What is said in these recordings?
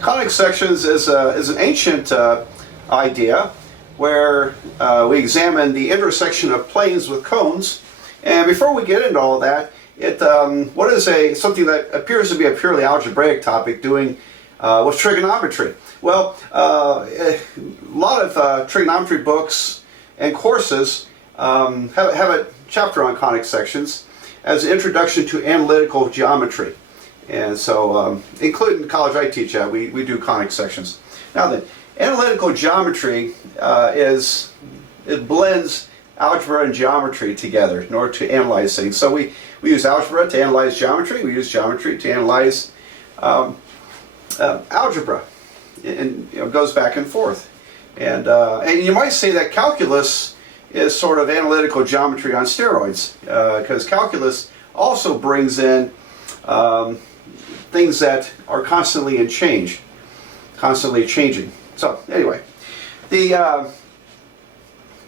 Conic sections is an ancient idea where we examine the intersection of planes with cones. And before we get into all that, what is something that appears to be a purely algebraic topic doing with trigonometry? Well, a lot of trigonometry books and courses have a chapter on conic sections as an introduction to analytical geometry. And so, including the college I teach at, we do conic sections. Now then, analytical geometry it blends algebra and geometry together in order to analyze things. So we use algebra to analyze geometry, we use geometry to analyze algebra. And it goes back and forth. And you might say that calculus is sort of analytical geometry on steroids, because calculus also brings in things that are constantly in change, constantly changing. So anyway, the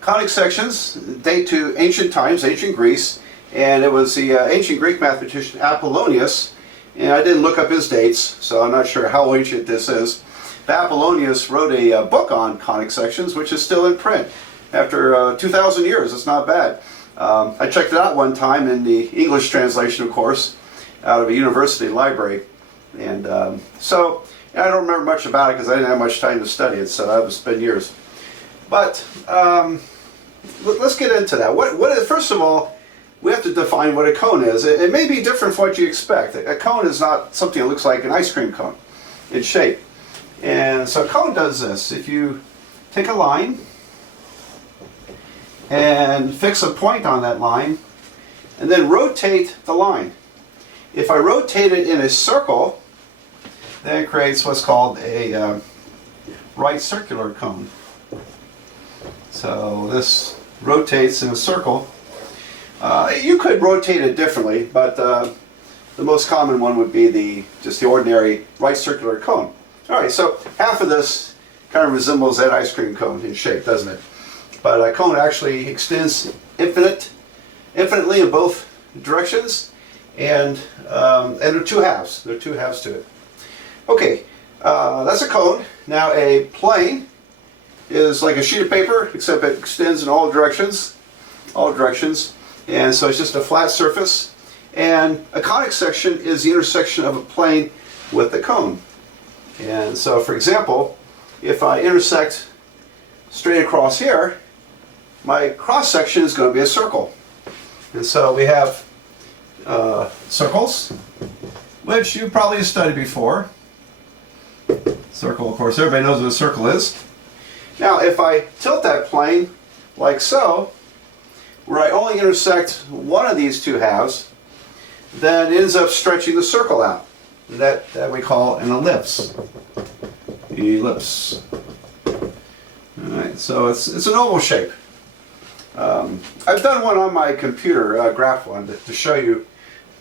conic sections date to ancient times, ancient Greece, and it was the ancient Greek mathematician Apollonius, and I didn't look up his dates, so I'm not sure how ancient this is. But Apollonius wrote a book on conic sections, which is still in print after 2,000 years. It's not bad. I checked it out one time in the English translation, of course, out of a university library. And so I don't remember much about it because I didn't have much time to study it, so that was been years. But let's get into that. First of all, we have to define what a cone is. It may be different from what you expect. A cone is not something that looks like an ice cream cone in shape. And so a cone does this. If you take a line and fix a point on that line, and then rotate the line. If I rotate it in a circle, then it creates what's called a right circular cone. So this rotates in a circle. You could rotate it differently, but the most common one would be just the ordinary right circular cone. All right, so half of this kind of resembles that ice cream cone in shape, doesn't it? But a cone actually extends infinitely in both directions, and there are two halves. There are two halves to it. Okay, that's a cone. Now a plane is like a sheet of paper, except it extends in all directions, and so it's just a flat surface. And a conic section is the intersection of a plane with the cone. And so, for example, if I intersect straight across here, my cross section is going to be a circle. And so we have circles, which you probably studied before. Circle, of course, everybody knows what a circle is. Now, if I tilt that plane like so, where I only intersect one of these two halves, then it ends up stretching the circle out. And that we call an ellipse. Ellipse. Alright, so it's an oval shape. I've done one on my computer, graph one, to show you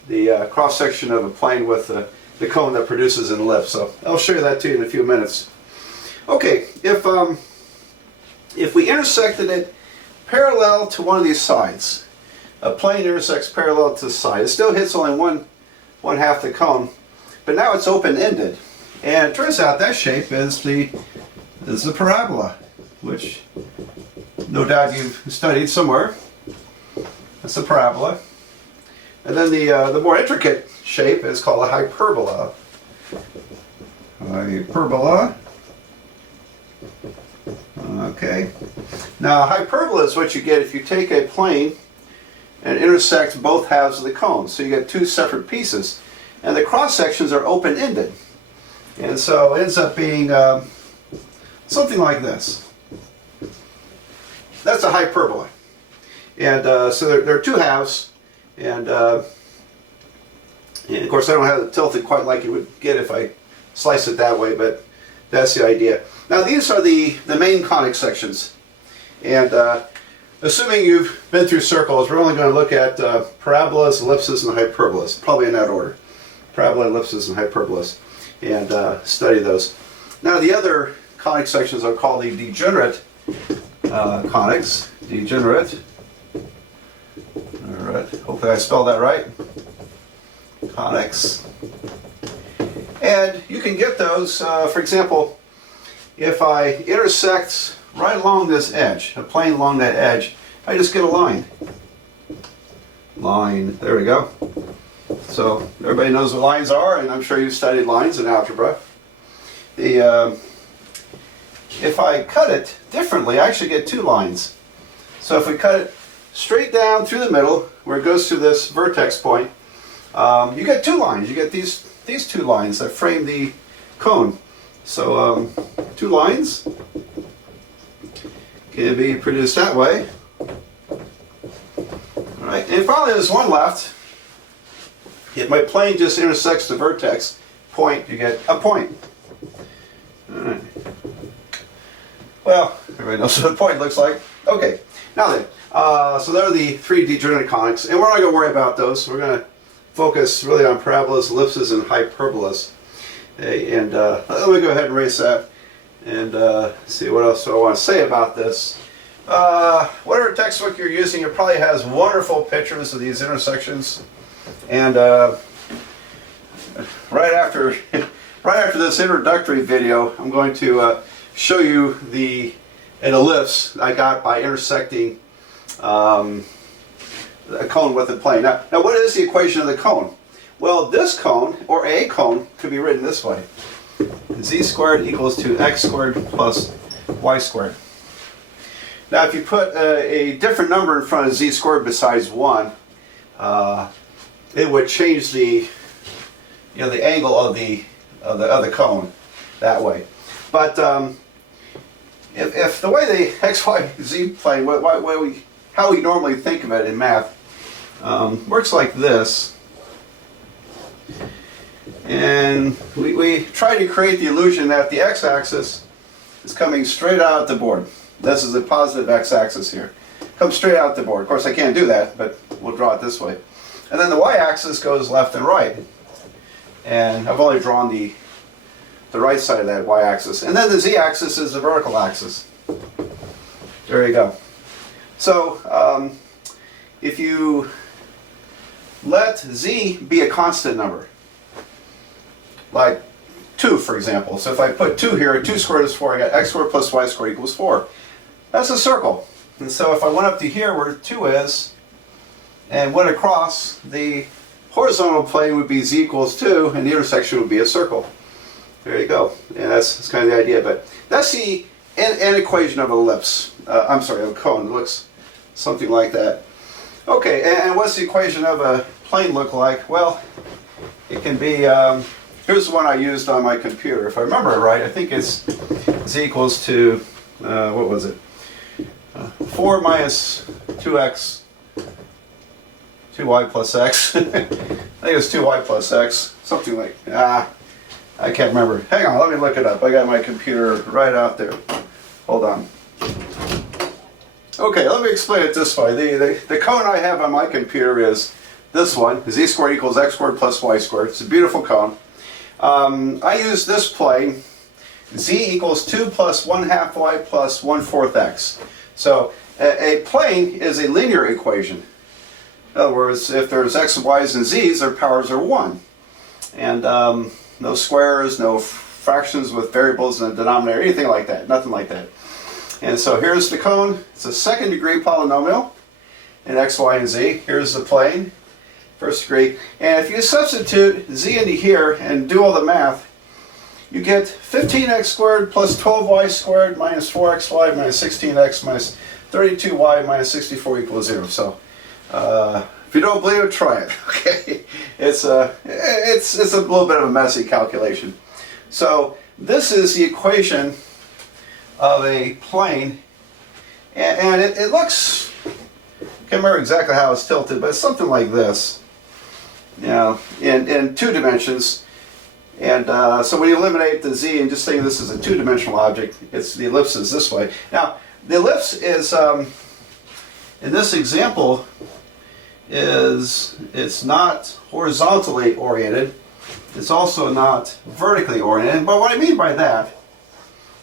the cross section of a plane with the cone that produces an ellipse. So I'll show you that to you in a few minutes. Okay, if we intersected it parallel to one of these sides, a plane intersects parallel to the side, it still hits only one half the cone, but now it's open-ended. And it turns out that shape is the parabola, which no doubt you've studied somewhere. That's a parabola. And then the more intricate shape is called a hyperbola. Hyperbola. Okay. Now, hyperbola is what you get if you take a plane and intersect both halves of the cone. So you get two separate pieces. And the cross sections are open-ended. And so it ends up being something like this. That's a hyperbola. And so there are two halves. And of course, I don't have it tilted quite like you would get if I slice it that way, but that's the idea. Now, these are the main conic sections. And assuming you've been through circles, we're only going to look at parabolas, ellipses, and hyperbolas, probably in that order. Parabola, ellipses, and hyperbolas, and study those. Now, the other conic sections are called the degenerate conics. Degenerate. All right, hopefully I spelled that right. Conics. And you can get those, for example, if I intersect right along this edge, a plane along that edge, I just get a line. Line, there we go. So everybody knows what lines are, and I'm sure you've studied lines in algebra. If I cut it differently, I actually get two lines. So if we cut it straight down through the middle, where it goes to this vertex point, you get two lines. You get these two lines that frame the cone. So two lines can be produced that way. All right, and finally there's one left. If my plane just intersects the vertex point, you get a point. All right. Well, everybody knows what a point looks like. Okay, now then, so there are the three degenerate conics, and we're not going to worry about those. We're going to focus really on parabolas, ellipses, and hyperbolas. Okay, and let me go ahead and erase that and see what else I want to say about this. Whatever textbook you're using, it probably has wonderful pictures of these intersections. And right after this introductory video, I'm going to show you an ellipse I got by intersecting a cone with a plane. Now, what is the equation of the cone? Well, this cone, or a cone, could be written this way. Z squared equals to x squared plus y squared. Now, if you put a different number in front of z squared besides 1, it would change the angle of the cone that way. But if the way the x, y, z plane, how we normally think of it in math, works like this, and we try to create the illusion that the x-axis is coming straight out the board. This is a positive x-axis here. Comes straight out the board. Of course, I can't do that, but we'll draw it this way. And then the y-axis goes left and right. And I've only drawn the right side of that y-axis. And then the z-axis is the vertical axis. There you go. So if you let z be a constant number, like 2 for example. So if I put 2 here, 2 squared is 4, I got x squared plus y squared equals 4. That's a circle. And so if I went up to here where 2 is, and went across, the horizontal plane would be z equals 2, and the intersection would be a circle. There you go. And that's kind of the idea. But that's the an equation of an ellipse. I'm sorry, of a cone. It looks something like that. Okay, and what's the equation of a plane look like? Well, it can be, here's the one I used on my computer. If I remember it right, I think it's z equals to, what was it? 4 minus 2x, 2y plus x. I think it's 2y plus x, something like, I can't remember. Hang on, let me look it up. I got my computer right out there. Hold on. Okay, let me explain it this way. The cone I have on my computer is this one, z squared equals x squared plus y squared. It's a beautiful cone. I use this plane, z equals 2 plus 1/2 y plus 1/4 x. So a plane is a linear equation. In other words, if there's x, y's, and z's, their powers are 1. And no squares, no fractions with variables in the denominator, anything like that, nothing like that. And so here's the cone. It's a second degree polynomial in x, y, and z. Here's the plane, first degree. And if you substitute z into here and do all the math, you get 15x squared plus 12y squared minus 4xy minus 16x minus 32y minus 64 equals 0. So if you don't believe it, try it. Okay, it's a little bit of a messy calculation. So this is the equation of a plane, and it looks, can't remember exactly how it's tilted, but it's something like this. Now, in 2 dimensions. And so when you eliminate the z and just think this is a 2-dimensional object, the ellipse is this way. Now, the ellipse is, in this example, it's not horizontally oriented. It's also not vertically oriented. But what I mean by that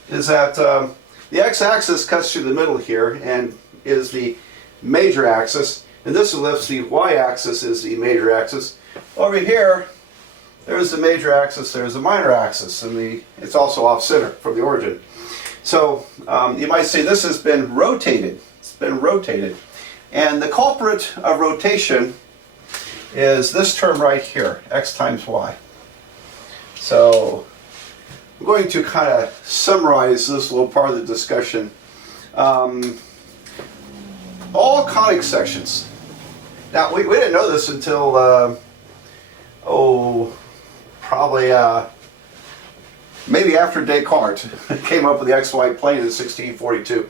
is that the x-axis cuts through the middle here and is the major axis. In this ellipse, the y-axis is the major axis. Over here, there's the major axis, there's the minor axis, and it's also off center from the origin. So you might say this has been rotated. It's been rotated. And the culprit of rotation is this term right here, x times y. So I'm going to kind of summarize this little part of the discussion. All conic sections. Now, we didn't know this until, probably maybe after Descartes came up with the xy plane in 1642.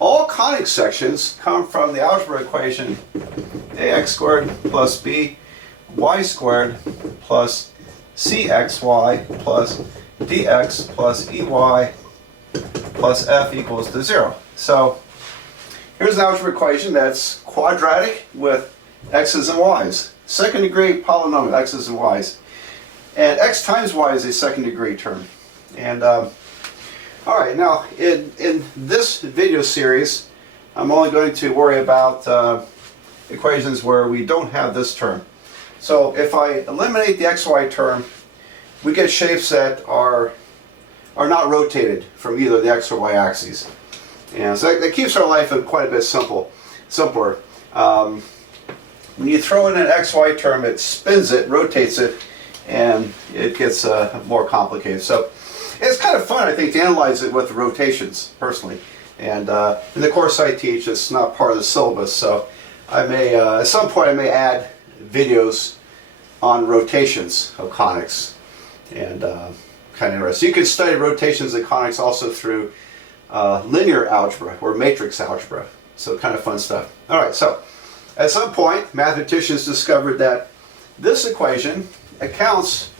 All conic sections come from the algebra equation ax squared plus by squared plus cxy plus dx plus ey plus f equals to 0. So here's an algebra equation that's quadratic with x's and y's. Second degree polynomial, x's and y's. And x times y is a second degree term. And alright, now in this video series, I'm only going to worry about equations where we don't have this term. So if I eliminate the xy term, we get shapes that are not rotated from either the x or y axes. And so that keeps our life quite a bit simpler. When you throw in an xy term, it spins it, rotates it, and it gets more complicated. So it's kind of fun, I think, to analyze it with the rotations, personally. And in the course I teach, it's not part of the syllabus, so I may, at some point, I may add videos on rotations of conics. And kind of interesting. You can study rotations of conics also through linear algebra or matrix algebra. So kind of fun stuff. All right, so at some point, mathematicians discovered that this equation accounts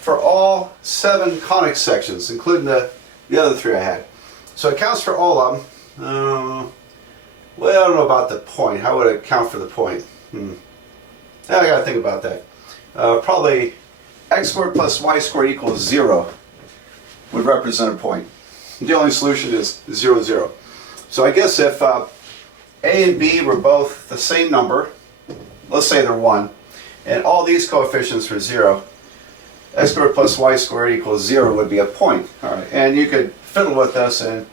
for all 7 conic sections, including the other 3 I had. So it accounts for all of them. Well, I don't know about the point. How would it account for the point? I got to think about that. Probably x squared plus y squared equals 0 would represent a point. The only solution is 0, 0. So I guess if a and b were both the same number, let's say they're 1, and all these coefficients were 0, x squared plus y squared equals 0 would be a point. All right, and you could fiddle with this and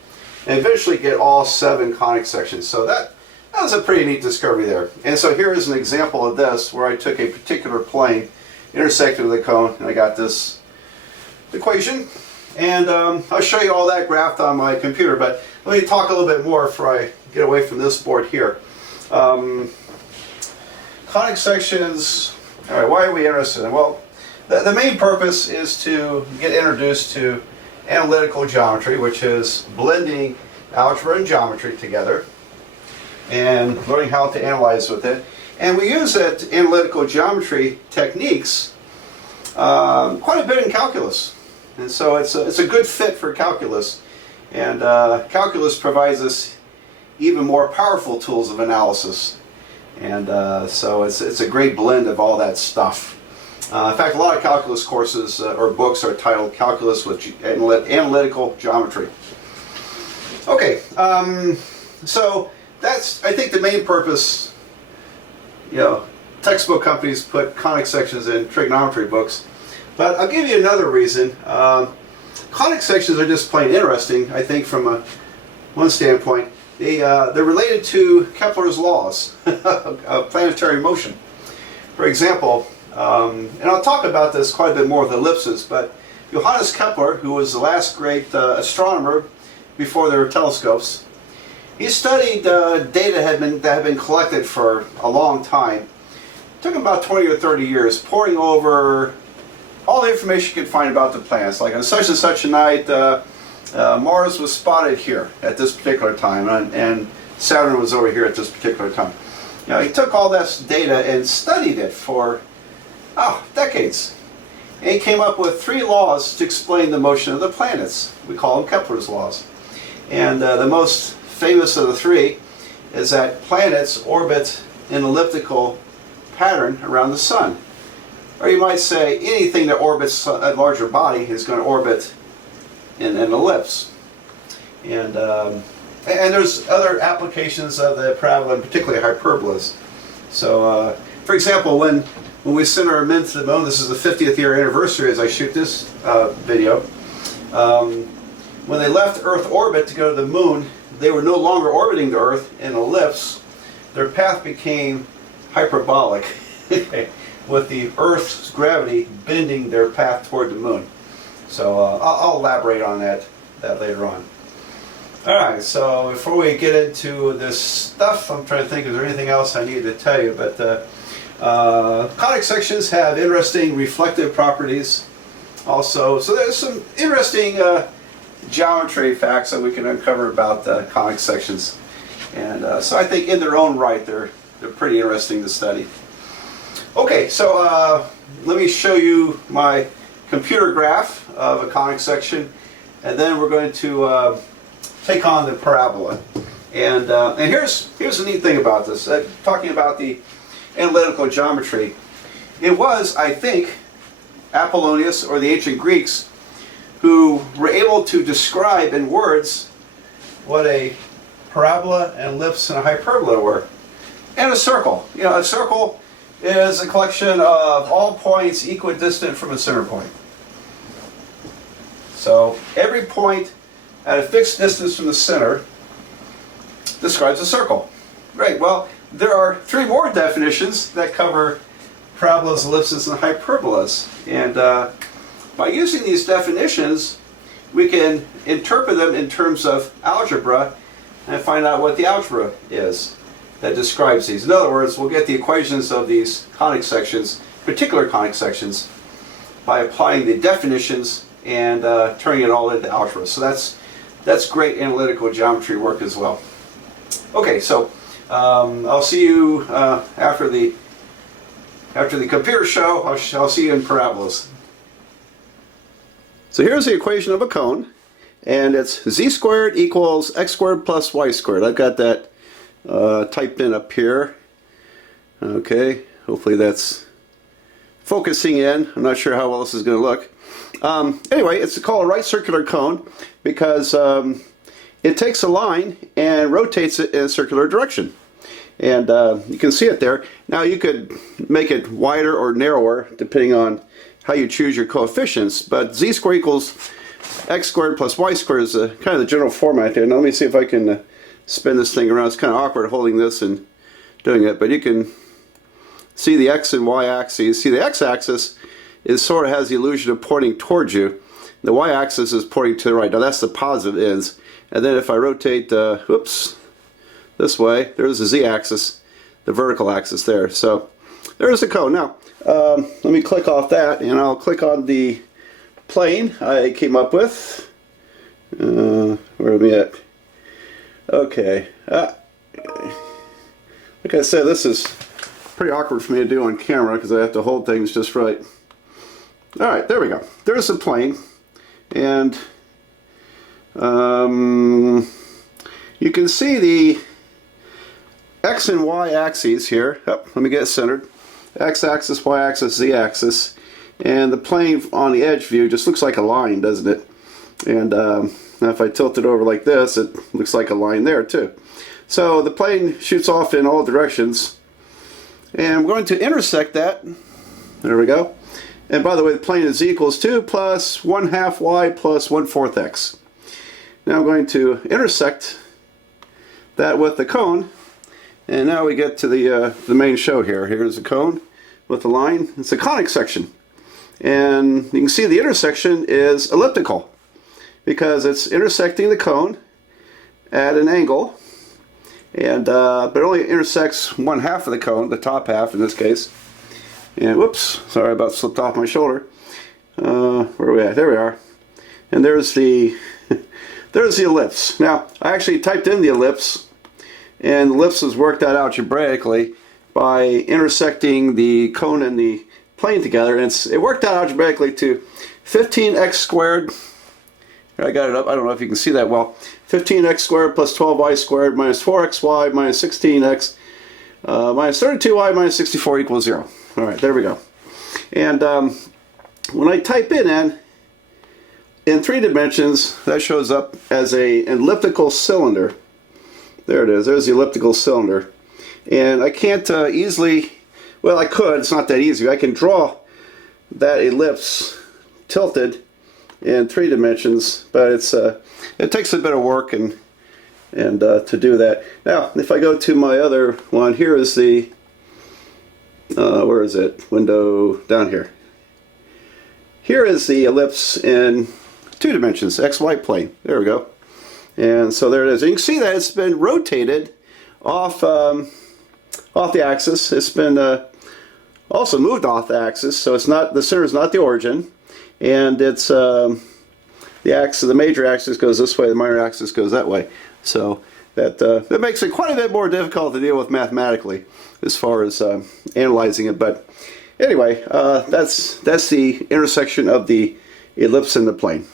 eventually get all 7 conic sections. So that was a pretty neat discovery there. And so here is an example of this where I took a particular plane, intersected with a cone, and I got this equation. And I'll show you all that graphed on my computer, but let me talk a little bit more before I get away from this board here. Conic sections, all right, why are we interested in them? Well, the main purpose is to get introduced to analytical geometry, which is blending algebra and geometry together and learning how to analyze with it. And we use that analytical geometry techniques quite a bit in calculus. And so it's a good fit for calculus. And calculus provides us even more powerful tools of analysis. And so it's a great blend of all that stuff. In fact, a lot of calculus courses or books are titled Calculus with Analytical Geometry. Okay, so that's, I think, the main purpose. You know, textbook companies put conic sections in trigonometry books. But I'll give you another reason. Conic sections are just plain interesting, I think, from one standpoint. They're related to Kepler's laws of planetary motion. For example, and I'll talk about this quite a bit more with ellipses, but Johannes Kepler, who was the last great astronomer before there were telescopes, he studied data that had been collected for a long time. It took him about 20 or 30 years, poring over all the information you could find about the planets. Like on such and such a night, Mars was spotted here at this particular time, and Saturn was over here at this particular time. You know, he took all this data and studied it for decades. And he came up with 3 laws to explain the motion of the planets. We call them Kepler's laws. And the most famous of the 3 is that planets orbit in an elliptical pattern around the sun. Or you might say anything that orbits a larger body is going to orbit in an ellipse. And there's other applications of the parabola, and particularly hyperbolas. So, for example, when when we sent our men to the moon, this is the 50th year anniversary as I shoot this video. When they left Earth orbit to go to the moon, they were no longer orbiting the Earth in an ellipse. Their path became hyperbolic, with the Earth's gravity bending their path toward the moon. So I'll elaborate on that later on. Alright, so before we get into this stuff, I'm trying to think, is there anything else I need to tell you? But conic sections have interesting reflective properties also. So there's some interesting geometry facts that we can uncover about conic sections. And so I think in their own right, they're pretty interesting to study. Okay, so let me show you my computer graph of a conic section, and then we're going to take on the parabola. And here's the neat thing about this. Talking about the analytical geometry, it was, I think, Apollonius or the ancient Greeks who were able to describe in words what a parabola, an ellipse, and a hyperbola were. And a circle. You know, a circle is a collection of all points equidistant from a center point. So every point at a fixed distance from the center describes a circle. Great. Well, there are three more definitions that cover parabolas, ellipses, and hyperbolas. And by using these definitions, we can interpret them in terms of algebra and find out what the algebra is that describes these. In other words, we'll get the equations of these conic sections, particular conic sections, by applying the definitions and turning it all into algebra. So that's great analytical geometry work as well. Okay, so I'll see you after the computer show. I'll see you in parabolas. So here's the equation of a cone, and it's z squared equals x squared plus y squared. I've got that typed in up here. Okay, hopefully that's focusing in. I'm not sure how well this is going to look. Anyway, it's called a right circular cone because it takes a line and rotates it in a circular direction. And you can see it there. Now you could make it wider or narrower depending on how you choose your coefficients, but z squared equals x squared plus y squared is kind of the general format there. Now let me see if I can spin this thing around. It's kind of awkward holding this and doing it, but you can see the x and y axes. See, the x-axis is sort of has the illusion of pointing towards you. The y-axis is pointing to the right. Now that's the positive ends. And then if I rotate, whoops, this way, there's the z-axis, the vertical axis there. So there's the cone. Now let me click off that, and I'll click on the plane I came up with. Where are we at? Okay. Like I said, this is pretty awkward for me to do on camera because I have to hold things just right. Alright, there we go. There's the plane, and you can see the x and y axes here. Let me get it centered. X-axis, y-axis, z-axis, and the plane on the edge view just looks like a line, doesn't it? And now if I tilt it over like this, it looks like a line there too. So the plane shoots off in all directions, and I'm going to intersect that. There we go. And by the way, the plane is z equals 2 plus 1/2 y plus 1/4 x. Now I'm going to intersect that with the cone. And now we get to the main show here. Here's the cone with the line. It's a conic section. And you can see the intersection is elliptical because it's intersecting the cone at an angle. And but it only intersects 1/2 of the cone, the top half in this case. And whoops, sorry, about slipped off my shoulder. Where are we at? There we are. And there's the there's the ellipse. Now, I actually typed in the ellipse, and the ellipse is worked out algebraically by intersecting the cone and the plane together. And it worked out algebraically to 15x squared. Here, I got it up. I don't know if you can see that well. 15x squared plus 12y squared minus 4xy minus 16x minus 32y minus 64 equals 0. All right, there we go. And when I type in 3 dimensions, that shows up as an elliptical cylinder. There it is. There's the elliptical cylinder. And I can't easily Well, I could. It's not that easy. I can draw that ellipse tilted in 3 dimensions, but it takes a bit of work and to do that. Now, if I go to my other one, here is the where is it? Window down here. Here is the ellipse in 2 dimensions, XY plane. There we go. And so there it is. And you can see that it's been rotated off the axis. It's been also moved off the axis, so it's not, the center is not the origin, and it's the major axis goes this way, the minor axis goes that way. So that makes it quite a bit more difficult to deal with mathematically as far as analyzing it. But anyway, that's the intersection of the ellipse and the plane.